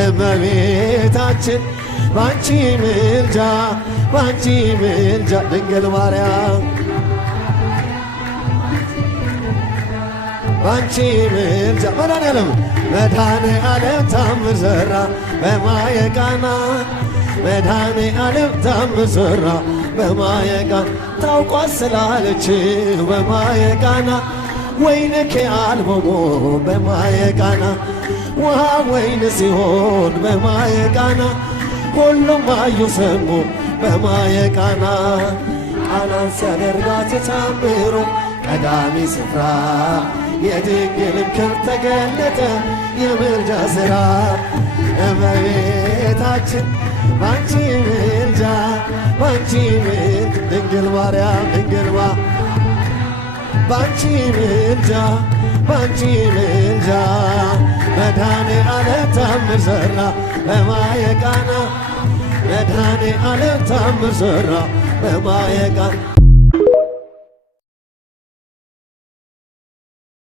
እመቤታችን ባንቺ ምልጃ ባንቺ ምልጃ ድንግል ማርያም ባንቺ ምልጃ መድኃኔዓለም መድኃኔዓለም ታምር ሠራ በማየ ቃና መድኃኔዓለም ታምር ሠራ በማየ ቃና ታውቋት ስላለች በማየ ቃና ወይንኬ አልቦሞ በማየ ቃና ውሃ ወይን ሲሆን በማየ ቃና ሁሉም አዩ ሰሙ በማየ ቃና ቃናን ሲያደርጋት ታምሮ ቀዳሚ ስፍራ የድንግልን ክብር ተገለጠ የምልጃ ሥራ እመቤታችን ባንቺ ምልጃ ባንቺ ድንግል ማርያም ድንግል ባንቺ ምልጃ ባንቺ ምልጃ መድኃኔዓለም ታምር ሠራ በማየ ቃና መድኃኔዓለም ታምር ሠራ በማየ ቃና